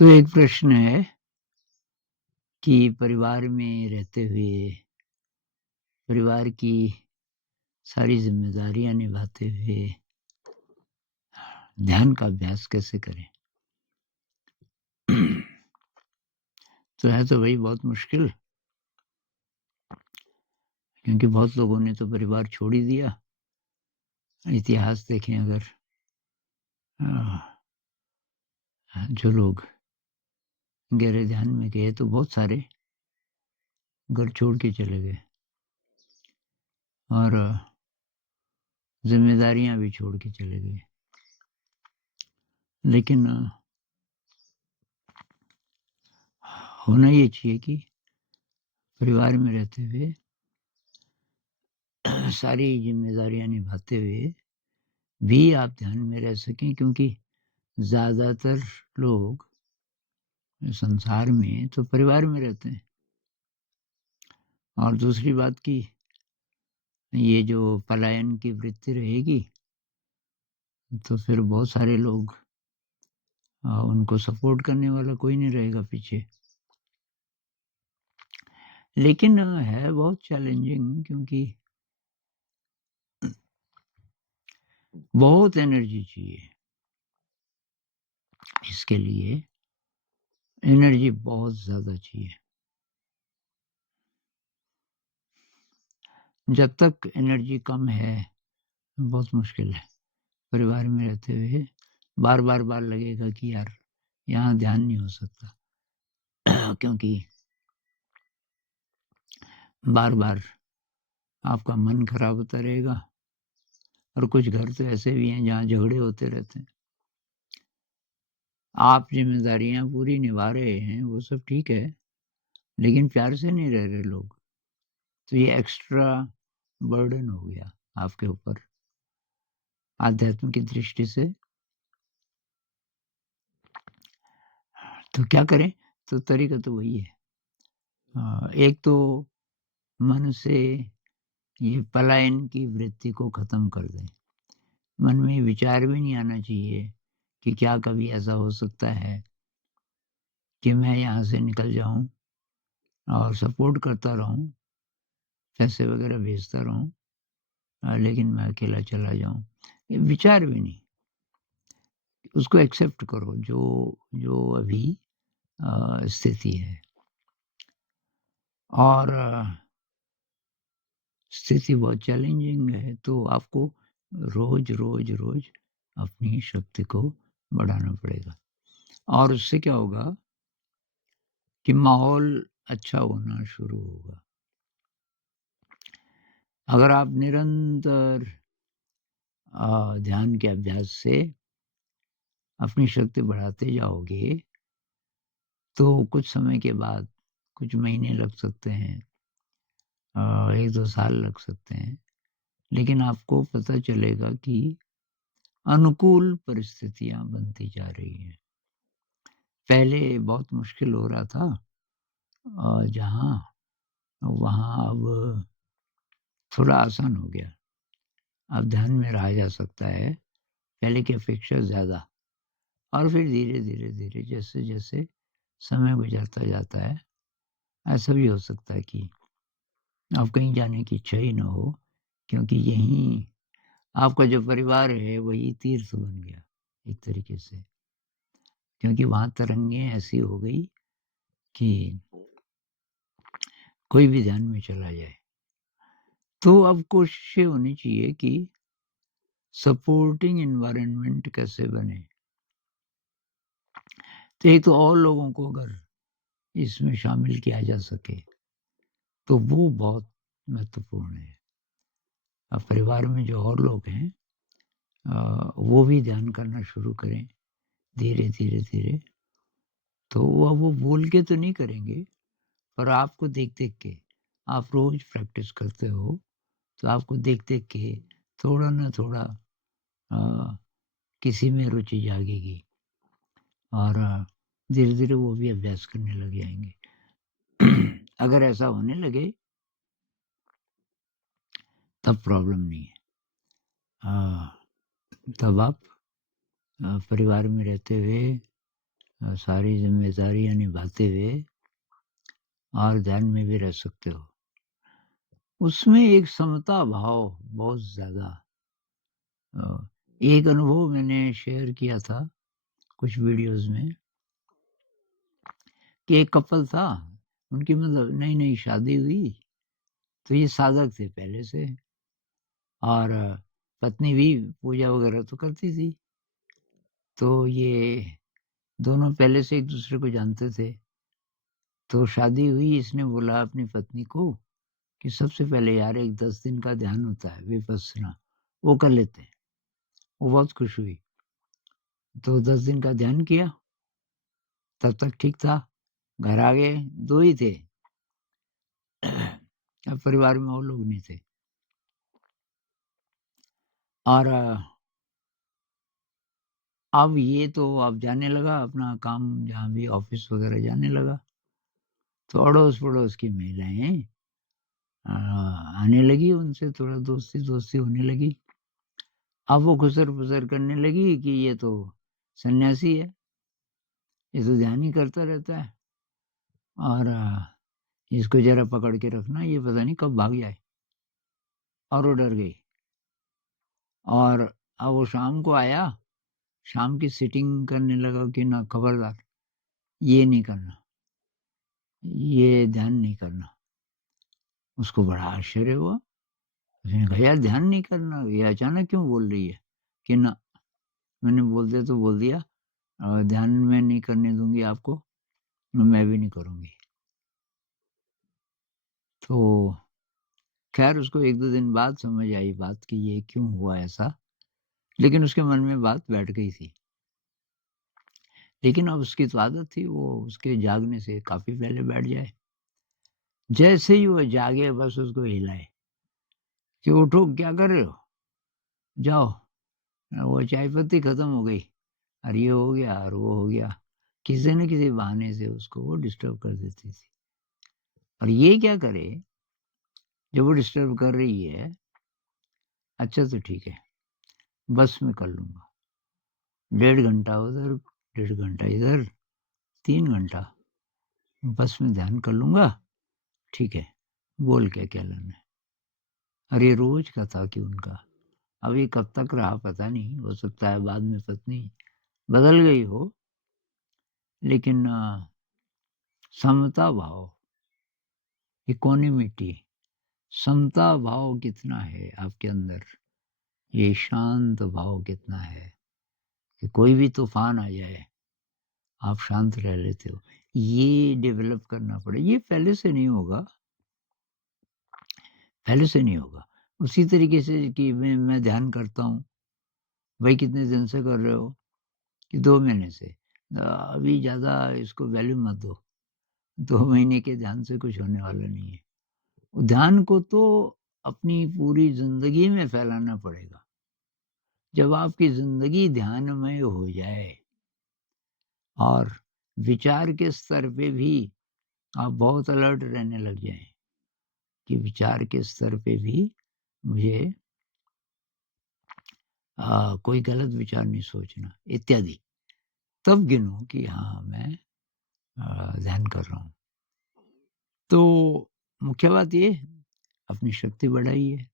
तो एक प्रश्न है कि परिवार में रहते हुए, परिवार की सारी ज़िम्मेदारियाँ निभाते हुए ध्यान का अभ्यास कैसे करें? तो है तो भई बहुत मुश्किल, क्योंकि बहुत लोगों ने तो परिवार छोड़ ही दिया। इतिहास देखें अगर अ, जो लोग गहरे ध्यान में गए तो बहुत सारे घर छोड़ के चले गए और ज़िम्मेदारियाँ भी छोड़ के चले गए। लेकिन होना ये चाहिए कि परिवार में रहते हुए सारी ज़िम्मेदारियाँ निभाते हुए भी आप ध्यान में रह सकें, क्योंकि ज़्यादातर लोग संसार में तो परिवार में रहते हैं। और दूसरी बात कि ये जो पलायन की वृत्ति रहेगी, तो फिर बहुत सारे लोग उनको सपोर्ट करने वाला कोई नहीं रहेगा पीछे। लेकिन है बहुत चैलेंजिंग, क्योंकि बहुत एनर्जी चाहिए इसके लिए, एनर्जी बहुत ज़्यादा चाहिए। जब तक एनर्जी कम है, बहुत मुश्किल है। परिवार में रहते हुए बार लगेगा कि यार यहाँ ध्यान नहीं हो सकता क्योंकि बार-बार आपका मन खराब होता रहेगा। और कुछ घर तो ऐसे भी हैं जहाँ झगड़े होते रहते हैं। आप ज़िम्मेदारियाँ पूरी निभा रहे हैं, वो सब ठीक है, लेकिन प्यार से नहीं रह रहे लोग। तो ये एक्स्ट्रा बर्डन हो गया आपके ऊपर आध्यात्म की दृष्टि से। तो क्या करें? तो तरीका तो वही है। एक तो मन से ये पलायन की वृत्ति को ख़त्म कर दें। मन में विचार भी नहीं आना चाहिए कि क्या कभी ऐसा हो सकता है कि मैं यहाँ से निकल जाऊँ और सपोर्ट करता रहूँ, पैसे वग़ैरह भेजता रहूँ, लेकिन मैं अकेला चला जाऊँ। ये विचार भी नहीं, उसको एक्सेप्ट करो जो जो अभी स्थिति है। और स्थिति बहुत चैलेंजिंग है, तो आपको रोज़ अपनी शक्ति को बढ़ाना पड़ेगा। और उससे क्या होगा कि माहौल अच्छा होना शुरू होगा। अगर आप निरंतर ध्यान के अभ्यास से अपनी शक्ति बढ़ाते जाओगे, तो कुछ समय के बाद, कुछ महीने लग सकते हैं, 1-2 साल लग सकते हैं, लेकिन आपको पता चलेगा कि अनुकूल परिस्थितियाँ बनती जा रही हैं। पहले बहुत मुश्किल हो रहा था जहाँ, वहाँ अब थोड़ा आसान हो गया। अब ध्यान में रहा जा सकता है, पहले की अपेक्षा ज़्यादा। और फिर धीरे-धीरे जैसे-जैसे समय गुज़रता जाता है, ऐसा भी हो सकता है कि अब कहीं जाने की इच्छा ही ना हो, क्योंकि यहीं आपका जो परिवार है वही तीर्थ बन गया एक तरीके से। क्योंकि वहाँ तरंगें ऐसी हो गई कि कोई भी ध्यान में चला जाए। तो अब कोशिश ये होनी चाहिए कि सपोर्टिंग एनवायरनमेंट कैसे बने। तो एक तो और लोगों को अगर इसमें शामिल किया जा सके, तो वो बहुत महत्वपूर्ण है। अब परिवार में जो और लोग हैं वो भी ध्यान करना शुरू करें धीरे-धीरे। तो वो अब वो बोल के तो नहीं करेंगे, पर आपको देख-देख के, आप रोज़ प्रैक्टिस करते हो, तो आपको देख-देख के थोड़ा ना थोड़ा अ, किसी में रुचि जागेगी और धीरे-धीरे वो भी अभ्यास करने लग जाएँगे। अगर ऐसा होने लगे, तब प्रॉब्लम नहीं है। तब आप परिवार में रहते हुए सारी ज़िम्मेदारियाँ निभाते हुए और ध्यान में भी रह सकते हो। उसमें एक समता भाव बहुत ज़्यादा अ, एक अनुभव मैंने शेयर किया था कुछ वीडियोज़ में कि एक कपल था, उनकी मतलब नई-नई शादी हुई, तो ये साधक थे पहले से और पत्नी भी पूजा वगैरह तो करती थी। तो ये दोनों पहले से एक-दूसरे को जानते थे। तो शादी हुई, इसने बोला अपनी पत्नी को कि सबसे पहले यार एक 10 दिन का ध्यान होता है विपस्सना, वो कर लेते हैं। वो बहुत खुश हुई। तो 10 दिन का ध्यान किया, तब तक ठीक था। घर आ गए, 2 ही थे। अब परिवार में और लोग नहीं थे। और अब ये तो अब जाने लगा अपना काम जहाँ भी ऑफ़िस वग़ैरह जाने लगा। तो अड़ोस-पड़ोस की महिलाएँ आने लगी, उनसे थोड़ा दोस्ती-दोस्ती होने लगी। अब वो खुसर-फुसर करने लगी कि ये तो सन्यासी है, ये तो ध्यान ही करता रहता है और इसको ज़रा पकड़ के रखना, ये पता नहीं कब भाग जाए। और वो डर गई और अब वो शाम को आया, शाम की सिटिंग करने लगा कि ना खबरदार, ये नहीं करना, ये ध्यान नहीं करना। उसको बड़ा आश्चर्य हुआ। उसने कहा, "यार ध्यान नहीं करना, ये अचानक क्यों बोल रही है?" कि ना, मैंने बोल दिया तो बोल दिया ध्यान मैं नहीं करने दूँगी आपको, मैं भी नहीं करूँगी। तो ख़ैर उसको 1-2 दिन बाद समझ आई बात कि ये क्यों हुआ ऐसा, लेकिन उसके मन में बात बैठ गई थी। लेकिन अब उसकी तो आदत थी वो उसके जागने से काफ़ी पहले बैठ जाए। जैसे ही वो जागे बस उसको हिलाए कि उठो क्या कर रहे हो? जाओ। वो चाय पत्ती खत्म हो गई और ये हो गया और वो हो गया। किसी न किसी बहाने से उसको वो डिस्टर्ब कर देती थी। और ये क्या करे जब वो डिस्टर्ब कर रही है, अच्छा तो ठीक है, बस मैं कर लूँगा। 1.5 घंटा उधर, 1.5 घंटा इधर, 3 घंटा बस में ध्यान कर लूँगा, ठीक है, बोल क्या-क्या लेना है। और ये रोज़ का था कि उनका। अब ये कब तक रहा पता नहीं, हो सकता है बाद में पत्नी बदल गई हो, लेकिन समता भाव, इक्वानिमिटी, समता भाव कितना है आपके अंदर, ये शांत भाव कितना है कि कोई भी तूफ़ान आ जाए, आप शांत रह लेते हो। ये डेवलप करना पड़े ये पहले से नहीं होगा, पहले से नहीं होगा। उसी तरीके से कि मैं ध्यान करता हूँ, भाई कितने दिन से कर रहे हो? कि 2 महीने से। अभी ज़्यादा इसको वैल्यू मत दो, 2 महीने के ध्यान से कुछ होने वाला नहीं है। ध्यान को तो अपनी पूरी ज़िंदगी में फैलाना पड़ेगा। जब आपकी ज़िंदगी ध्यानमय हो जाए और विचार के स्तर पे भी आप बहुत अलर्ट रहने लग जाएँ कि विचार के स्तर पे भी मुझे कोई गलत विचार नहीं सोचना इत्यादि। तब गिनो कि हाँ, मैं ध्यान कर रहा हूँ। तो मुख्य बात ये अपनी शक्ति बढ़ाइए।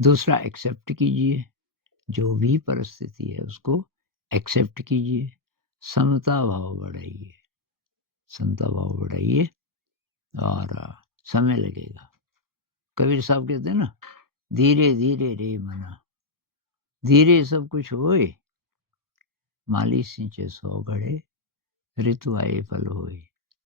दूसरा एक्सेप्ट कीजिए, जो भी परिस्थिति है उसको एक्सेप्ट कीजिए। समता भाव बढ़ाइए, समता भाव बढ़ाइए और समय लगेगा। कबीर साहब कहते हैं ना, धीरे-धीरे रे मना, धीरे सब कुछ होए, माली सींचे 100 घड़े, ऋतु आए फल होए।